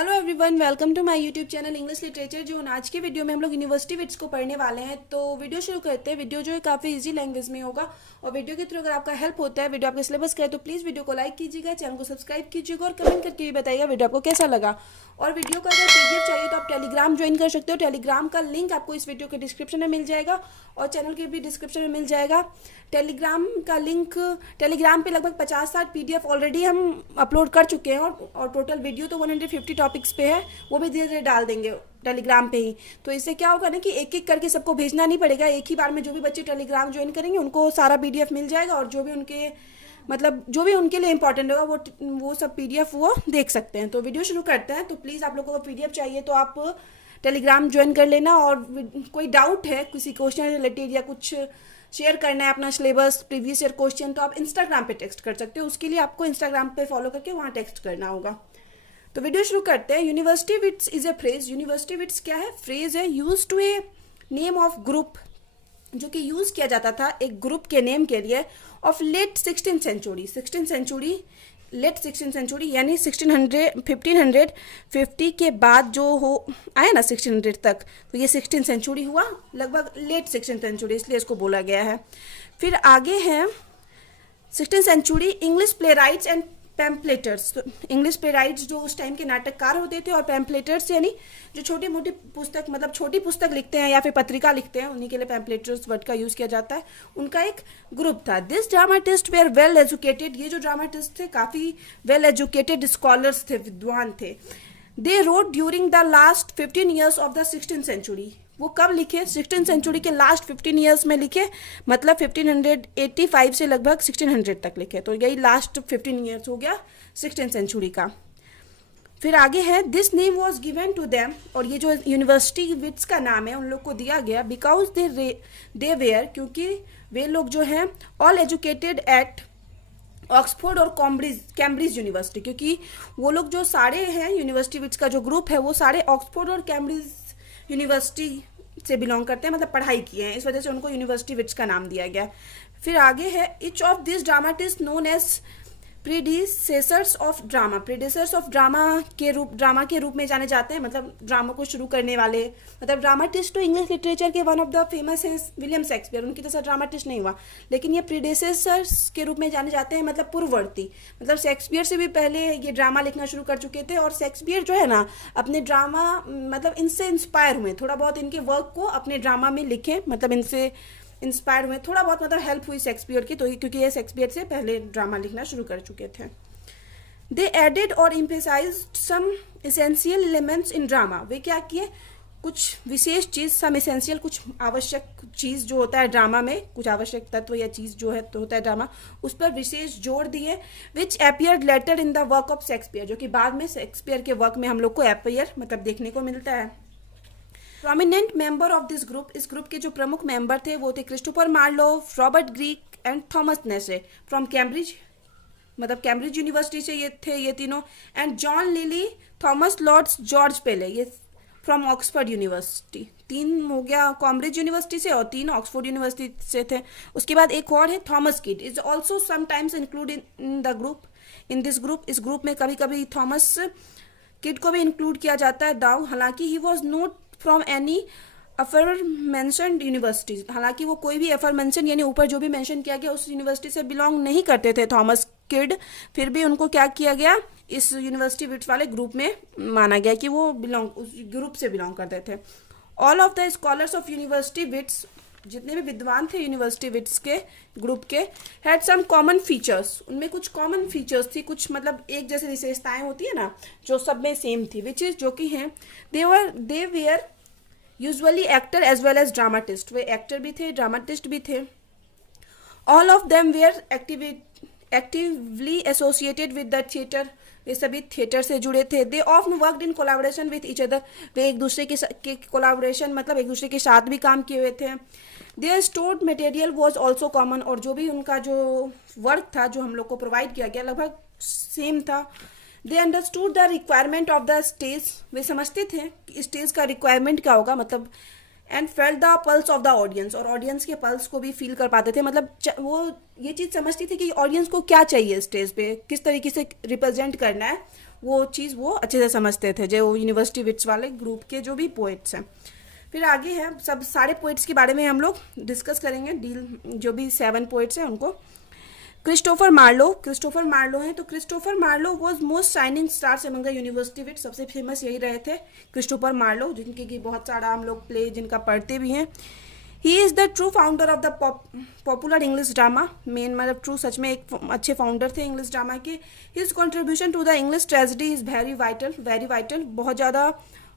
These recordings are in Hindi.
Hello everyone, welcome to my YouTube channel English literature. जो आज के वीडियो में हम लोग यूनिवर्सिटी विट्स को पढ़ने वाले हैं। तो वीडियो शुरू करते हैं। वीडियो जो है काफ़ी इजी लैंग्वेज में होगा और वीडियो के थ्रू अगर आपका हेल्प होता है, वीडियो आपके सिलेबस का है, तो प्लीज़ वीडियो को लाइक कीजिएगा, चैनल को सब्सक्राइब कीजिएगा और कमेंट करके भी बताइएगा वीडियो आपको कैसा लगा। और वीडियो का अगर पीडीएफ चाहिए तो आप टेलीग्राम ज्वाइन कर सकते हो। टेलीग्राम का लिंक आपको इस वीडियो के डिस्क्रिप्शन में मिल जाएगा और चैनल के भी डिस्क्रिप्शन में मिल जाएगा। टेलीग्राम का लिंक, टेलीग्राम पे लगभग 50-60 पीडीएफ ऑलरेडी हम अपलोड कर चुके हैं और टोटल वीडियो तो 150 टॉपिक्स पे है, वो भी धीरे धीरे डाल देंगे टेलीग्राम पे ही। तो इससे क्या होगा ना कि एक एक करके सबको भेजना नहीं पड़ेगा, एक ही बार में जो भी बच्चे टेलीग्राम ज्वाइन करेंगे उनको सारा पीडीएफ मिल जाएगा और जो भी उनके मतलब जो भी उनके लिए इंपॉर्टेंट होगा वो सब पीडीएफ वो देख सकते हैं। तो वीडियो शुरू करते हैं। तो प्लीज़ आप लोगों को पीडीएफ चाहिए तो आप टेलीग्राम ज्वाइन कर लेना। और कोई डाउट है किसी क्वेश्चन रिलेटेड या कुछ शेयर करना है अपना सिलेबस, प्रीवियस ईयर क्वेश्चन, तो आप इंस्टाग्राम पे टेक्स्ट कर सकते हो। उसके लिए आपको इंस्टाग्राम पे फॉलो करके वहाँ टेक्स्ट करना होगा। तो वीडियो शुरू करते हैं। University wits is a phrase. University wits क्या है? फ्रेज है use to a name of group, जो कि यूज किया जाता था एक ग्रुप के नेम के लिए of late 16th century. 16th century, late 16th century यानी 1550 के बाद जो हो आया ना 1600 तक, तो ये 16th सेंचुरी हुआ, लगभग लेट 16th सेंचुरी, इसलिए इसको बोला गया है। फिर आगे है 16th century English playwrights and pamphleteers. तो इंग्लिश प्ले राइट्स जो उस टाइम के नाटककार होते थे और पैम्पलेटर्स यानी जो छोटी मोटी पुस्तक, मतलब छोटी पुस्तक लिखते हैं या फिर पत्रिका लिखते हैं, उन्हीं के लिए पैम्पलेटर्स वर्ड का यूज़ किया जाता है। उनका एक ग्रुप था। This dramatist were well educated. ये जो ड्रामाटिस्ट थे काफ़ी वेल एजुकेटेड स्कॉलर्स थे, विद्वान थे। They wrote during the last 15 years of the 16th century. वो कब लिखे? 16th सेंचुरी के लास्ट 15 ईयर्स में लिखे, मतलब 1585 से लगभग 1600 तक लिखे। तो यही लास्ट 15 ईयर्स हो गया 16th सेंचुरी का। फिर आगे है this name was given to them. और ये जो यूनिवर्सिटी विट्स का नाम है उन लोग को दिया गया बिकॉज दे वेयर, क्योंकि वे लोग जो हैं ऑल एजुकेटेड एट ऑक्सफोर्ड और कैम्ब्रिज यूनिवर्सिटी। क्योंकि वो लोग जो सारे हैं, यूनिवर्सिटी विट्स का जो ग्रुप है वो सारे ऑक्सफोर्ड और कैम्ब्रिज यूनिवर्सिटी से बिलोंग करते हैं, मतलब पढ़ाई किए हैं, इस वजह से उनको यूनिवर्सिटी विट्स का नाम दिया गया। फिर आगे है each of this dramatist known as predecessors of drama. Predecessors of drama के रूप में जाने जाते हैं, मतलब ड्रामा को शुरू करने वाले। मतलब ड्रामाटिस्ट तो इंग्लिश लिटरेचर के वन ऑफ द फेमस हैं विलियम शेक्सपियर, उनकी तरह ड्रामाटिस्ट नहीं हुआ, लेकिन ये प्रीडिसेसर्स के रूप में जाने जाते हैं, मतलब पूर्ववर्ती। मतलब शेक्सपियर से भी पहले ये ड्रामा लिखना शुरू कर चुके थे और शेक्सपियर जो है ना अपने ड्रामा मतलब इनसे इंस्पायर हुए, थोड़ा बहुत इनके वर्क को अपने ड्रामा में लिखे, मतलब इनसे इंस्पायर हुए, थोड़ा बहुत मतलब हेल्प हुई शेक्सपियर की। तो क्योंकि ये शेक्सपियर से पहले ड्रामा लिखना शुरू कर चुके थे। दे एडेड और इम्फेसाइज्ड सम एसेंशियल एलिमेंट्स इन ड्रामा। वे क्या किए? कुछ विशेष चीज़, सम एसेंशियल, कुछ आवश्यक चीज़ जो होता है ड्रामा में, कुछ आवश्यक तत्व या चीज़ जो है तो होता है ड्रामा, उस पर विशेष जोर दिए। Which appeared later in the work of Shakespeare, जो कि बाद में शेक्सपियर के वर्क में हम लोग को अपीयर मतलब देखने को मिलता है। Prominent member of this group, इस ग्रुप के जो प्रमुख मेंबर थे वो थे Christopher Marlowe, Robert Greene and Thomas Nashe from Cambridge, मतलब कैम्ब्रिज यूनिवर्सिटी से ये थे ये तीनों। And John Lyly, Thomas Lodge, George Peele, ये फ्रॉम ऑक्सफोर्ड यूनिवर्सिटी। 3 हो गया कैम्ब्रिज यूनिवर्सिटी से और 3 ऑक्सफोर्ड यूनिवर्सिटी से थे। उसके बाद एक और है Thomas kid, is also sometimes include in the group, in this group. इस ग्रुप में कभी कभी थॉमस किड को भी इंक्लूड किया जाता है दाऊ। हालांकि he was not from any aforementioned universities, हालांकि वो कोई भी अफरमेंशन यानी ऊपर जो भी मेंशन किया गया उस यूनिवर्सिटी से बिलोंग नहीं करते थे थॉमस किड, फिर भी उनको क्या किया गया इस यूनिवर्सिटी विट्स वाले ग्रुप में माना गया कि वो उस ग्रुप से बिलोंग करते थे। All of the scholars of university wits, जितने भी विद्वान थे यूनिवर्सिटी विट्स के ग्रुप के, हैड सम कॉमन फीचर्स। उनमें कुछ कॉमन फीचर्स थी, कुछ मतलब एक जैसी विशेषताएं होती है ना जो सब में सेम थी, विच इज जो कि हैं they were usually actor as well as dramatist. वे एक्टर भी थे, ड्रामाटिस्ट भी थे। All of them were actively associated with the theatre, वे सभी थिएटर से जुड़े थे। They often worked in collaboration with each other, वे एक दूसरे के कोलैबोरेशन मतलब एक दूसरे के साथ भी काम किए हुए थे। Their stored material was also common, और जो भी उनका जो वर्क था जो हम लोग को प्रोवाइड किया गया लगभग सेम था। They understood the requirement of the stage, वे समझते थे कि स्टेज का रिक्वायरमेंट क्या होगा, मतलब and felt the pulse of the audience, और ऑडियंस के पल्स को भी फील कर पाते थे। मतलब वो ये चीज़ समझती थी कि ऑडियंस को क्या चाहिए स्टेज पे, किस तरीके से रिप्रेजेंट करना है, वो चीज़ वो अच्छे से समझते थे, जो यूनिवर्सिटी विट्स वाले ग्रुप के जो भी पोइट्स हैं। फिर आगे है, सब सारे पोइट्स के बारे में हम लोग डिस्कस करेंगे, डील जो भी 7 पोइट्स हैं उनको। क्रिस्टोफर मार्लो हैं, तो Christopher Marlowe was most shining stars among the university wit, सबसे फेमस यही रहे थे क्रिस्टोफर मार्लो, जिनके की बहुत सारा हम लोग प्ले जिनका पढ़ते भी हैं। He is the true founder of the popular English drama, मेन मतलब ट्रू सच में एक अच्छे फाउंडर थे इंग्लिश ड्रामा के। His contribution to the English tragedy is very vital, बहुत ज़्यादा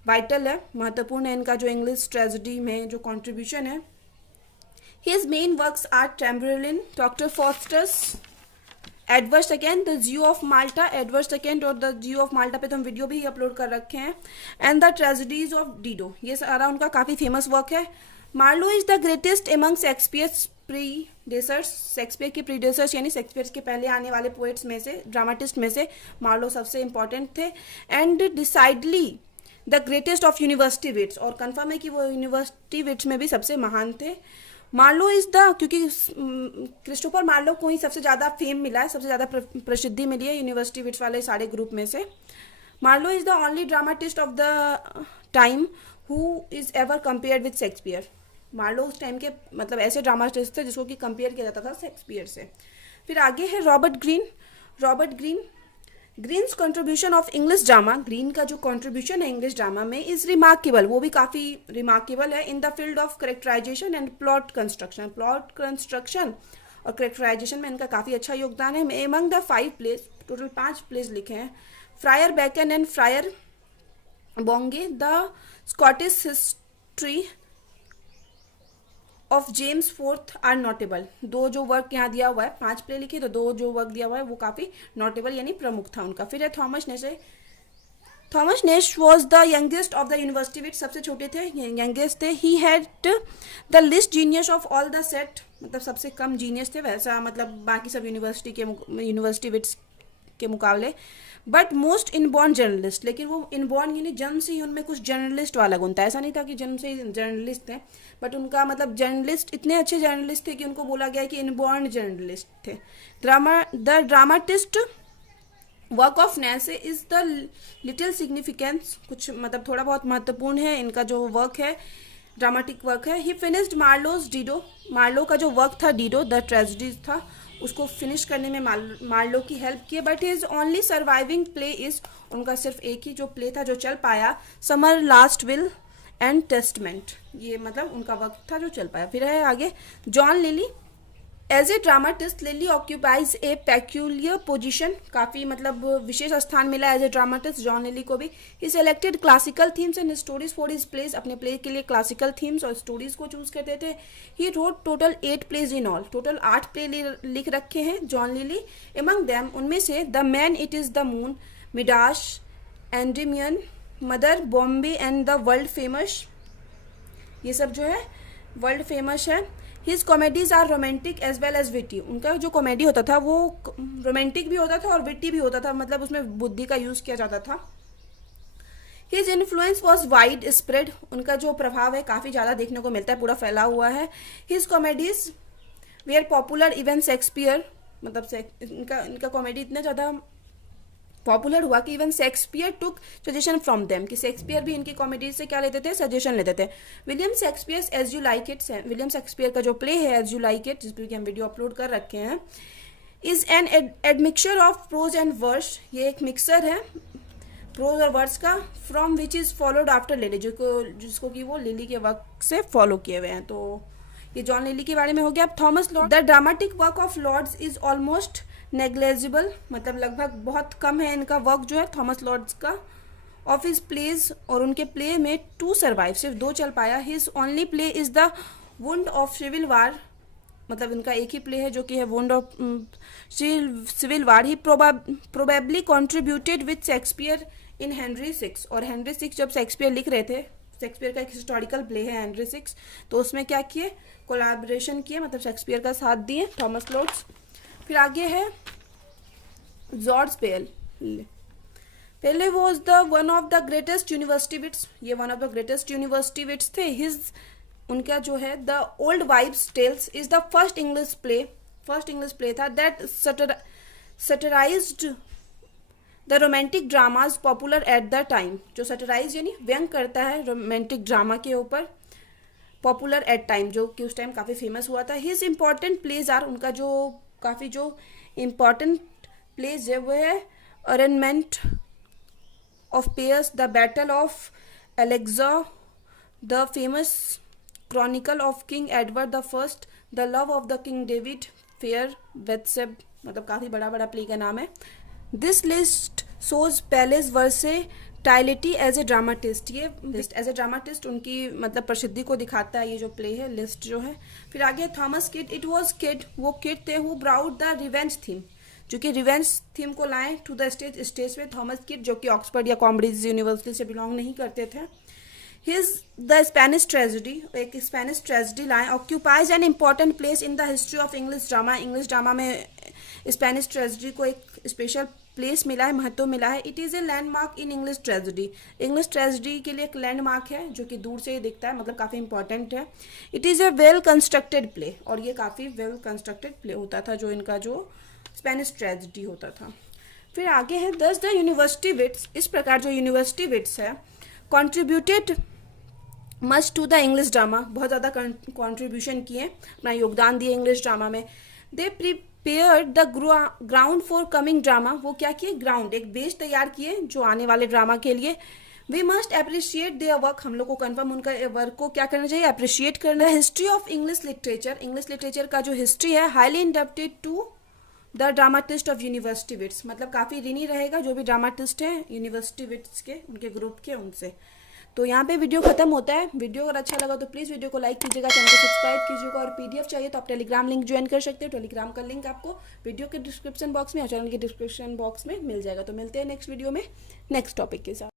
वाइटल है, महत्वपूर्ण है इनका जो इंग्लिश ट्रेजिडी में जो कॉन्ट्रीब्यूशन है। His main works are Tamburlaine, Dr. Faustus, Edward second, the Jew of Malta, Edward second और द जियो ऑफ माल्टा पे तो हम वीडियो भी अपलोड कर रखे हैं, and the tragedies of Dido, ये सारा उनका काफ़ी फेमस वर्क है। Marlowe is the greatest among Shakespeare's predecessors, Shakespeare के प्रीडेसर्स यानी शेक्सपियर के पहले आने वाले पोएट्स में से, ड्रामाटिस्ट में से मार्लो सबसे इंपॉर्टेंट थे, and decidedly the greatest of university Wits, और कन्फर्म है कि वो यूनिवर्सिटी विट्स में भी सबसे महान थे। मार्लो इज़ द, क्योंकि क्रिस्टोफर मार्लो को ही सबसे ज़्यादा फेम मिला है, सबसे ज़्यादा प्रसिद्धि मिली है यूनिवर्सिटी विट्स वाले सारे ग्रुप में से। Marlowe is the only dramatist of the time who is ever compared with Shakespeare, Marlowe उस टाइम के मतलब ऐसे ड्रामाटिस्ट थे जिसको कि कंपेयर किया जाता था शेक्सपियर से। फिर आगे है Robert Green, Green's contribution of English drama, Green का जो कंट्रीब्यूशन है इंग्लिश ड्रामा में इज़ रिमार्केबल, वो भी काफ़ी रिमार्केबल है, in the field of characterization and plot construction और करेक्टराइजेशन में इनका काफ़ी अच्छा योगदान है। Among the 5 plays, total 5 plays लिखे हैं, Friar Bacon and Friar Bungay, the Scottish history of James fourth are notable, 2 जो वर्क यहाँ दिया हुआ है, 5 प्ले लिखे तो 2 जो वर्क दिया हुआ है वो काफ़ी नोटेबल यानी प्रमुख था उनका। फिर है Thomas Nash was the youngest of the university wit, सबसे छोटे थे, यंगेस्ट थे। He had the least genius of all the set, मतलब सबसे कम जीनियस थे वैसा, मतलब बाकी सब यूनिवर्सिटी विट्स के मुकाबले। बट मोस्ट इनबॉर्न जर्नलिस्ट, लेकिन वो इनबॉर्न यानी जन्म से ही उनमें कुछ जर्नलिस्ट वाला गुण था, ऐसा नहीं था कि जन्म से ही जर्नलिस्ट थे, बट उनका मतलब जर्नलिस्ट, इतने अच्छे जर्नलिस्ट थे कि उनको बोला गया कि इनबॉर्न जर्नलिस्ट थे। The dramatist work of Nashe is the little significance, कुछ मतलब थोड़ा बहुत महत्वपूर्ण है इनका जो वर्क है, ड्रामेटिक वर्क है। He finished Marlowe's Dido, Marlowe का जो वर्क था डीडो द ट्रेजिडीज था, उसको फिनिश करने में मार्लो की हेल्प की, but his only surviving play is, उनका सिर्फ एक ही जो प्ले था जो चल पाया, summer last will and testament, ये मतलब उनका वर्क था जो चल पाया। फिर है आगे John Lyly, as a dramatist Lyly occupies a peculiar position, काफ़ी मतलब विशेष स्थान मिला as a dramatist John Lyly को भी। He selected classical themes and stories for his plays, अपने प्ले के लिए क्लासिकल थीम्स और स्टोरीज को चूज करते थे। He wrote total 8 plays in all, total 8 play लिख रखे हैं जॉन लिली। एमंग दैम, उनमें से the main it is the moon, Midas, Endymion, mother, Bombie and the world famous, ये सब जो है वर्ल्ड फेमस है। His comedies are romantic as well as witty, उनका जो कॉमेडी होता था वो रोमांटिक भी होता था और विटी भी होता था, मतलब उसमें बुद्धि का यूज़ किया जाता था। His influence was wide spread, उनका जो प्रभाव है काफ़ी ज़्यादा देखने को मिलता है, पूरा फैला हुआ है। His comedies were popular even Shakespeare, मतलब इनका कॉमेडी इतना ज़्यादा पॉपुलर हुआ कि even Shakespeare took suggestion from them, कि शेक्सपियर भी इनकी कॉमेडी से क्या लेते थे, सजेशन लेते थे। William Shakespeare as you like it, William Shakespeare का जो प्ले है एज यू लाइक इट, जिस पर कि हम वीडियो अपलोड कर रखे हैं, is an admixture of prose and verse, ये एक मिक्सर है प्रोज और वर्ड्स का, from which is followed after Lyly, जिसको कि वो लिली के वर्क से फॉलो किए हुए हैं। तो ये जॉन लिली के बारे में हो गया। अब Thomas Lord, the dramatic work of Lords is almost negligible, मतलब लगभग बहुत कम है इनका वर्क जो है थॉमस लॉर्ड्स का। ऑफ हिज प्लेज, और उनके प्ले में 2 सर्वाइव, सिर्फ 2 चल पाया। His only play is the wound of civil war, मतलब इनका एक ही प्ले है जो कि है wound of civil war. He probably contributed with Shakespeare in Henry 6, और हेनरी 6 जब शेक्सपियर लिख रहे थे, शेक्सपियर का एक हिस्टोरिकल प्ले है हेनरी 6, तो उसमें क्या किए, कोलैबोरेशन किए, मतलब शेक्सपियर का साथ दिए थॉमस लॉर्ड्स। फिर आगे है George Peele was the one of the greatest university wits, ये one of the greatest university wits थे। हिज, उनका जो है the old wives tales is the first English play था that satirized the romantic dramas popular at the time, जो सैटिराइज यानी व्यंग करता है रोमांटिक ड्रामा के ऊपर, पॉपुलर एट टाइम जो कि उस टाइम काफ़ी फेमस हुआ था। हिज इम्पॉर्टेंट प्लेज आर, उनका जो काफ़ी जो इम्पॉर्टेंट प्लेज है वो है arrangement of pairs, the battle of Alcazar, the famous chronicle of King Edward the first, the love of the King David, fair Bethsabe, मतलब काफ़ी बड़ा बड़ा प्ले का नाम है। This list shows Peele's versatility as a dramatist, ये लिस्ट एज ए ड्रामाटिस्ट उनकी मतलब प्रसिद्धि को दिखाता है ये जो प्ले है, लिस्ट जो है। फिर आगे Thomas kid, it was kid, वो किड थे who brought the revenge theme, जो कि रिवेंज थीम को लाए टू द स्टेज पे। थॉमस किड जो कि ऑक्सफोर्ड या कैम्ब्रिज यूनिवर्सिटी से बिलोंग नहीं करते थे। हिज द स्पेनिश ट्रेजेडी, एक स्पेनिश ट्रेजेडी लाए, occupies an important place in the history of English drama, English drama में स्पेनिश ट्रेजेडी को एक स्पेशल प्लेस मिला है, महत्व मिला है। It is a landmark in English tragedy, English tragedy के लिए एक लैंडमार्क है जो कि दूर से ही दिखता है, मतलब काफ़ी इंपॉर्टेंट है। It is a well constructed play, और ये काफ़ी वेल कंस्ट्रक्टेड प्ले होता था जो इनका जो स्पेनिश ट्रेजेडी होता था। फिर आगे है दस द यूनिवर्सिटी विट्स, इस प्रकार जो यूनिवर्सिटी विट्स है contributed much to the English drama, बहुत ज़्यादा कॉन्ट्रीब्यूशन किए, अपना योगदान दिए इंग्लिश ड्रामा में। They prepare the ground for coming drama, वो क्या किए, ग्राउंड एक बेस तैयार किए जो आने वाले ड्रामा के लिए। We must appreciate their work, हम लोग को कन्फर्म उनका वर्क को क्या करना चाहिए, अप्रिशिएट करना है। History of English literature, English literature का जो हिस्ट्री है highly indebted to the dramatist of university wits, मतलब काफ़ी ऋणी रहेगा जो भी ड्रामाटिस्ट हैं यूनिवर्सिटी विट्स के, उनके ग्रुप के, उनसे। तो यहाँ पे वीडियो खत्म होता है। वीडियो अगर अच्छा लगा तो प्लीज़ वीडियो को लाइक कीजिएगा, चैनल को सब्सक्राइब कीजिएगा, और पीडीएफ चाहिए तो आप टेलीग्राम लिंक ज्वाइन कर सकते हैं। टेलीग्राम का लिंक आपको वीडियो के डिस्क्रिप्शन बॉक्स में और चैनल के डिस्क्रिप्शन बॉक्स में मिल जाएगा। तो मिलते हैं नेक्स्ट वीडियो में नेक्स्ट टॉपिक के साथ।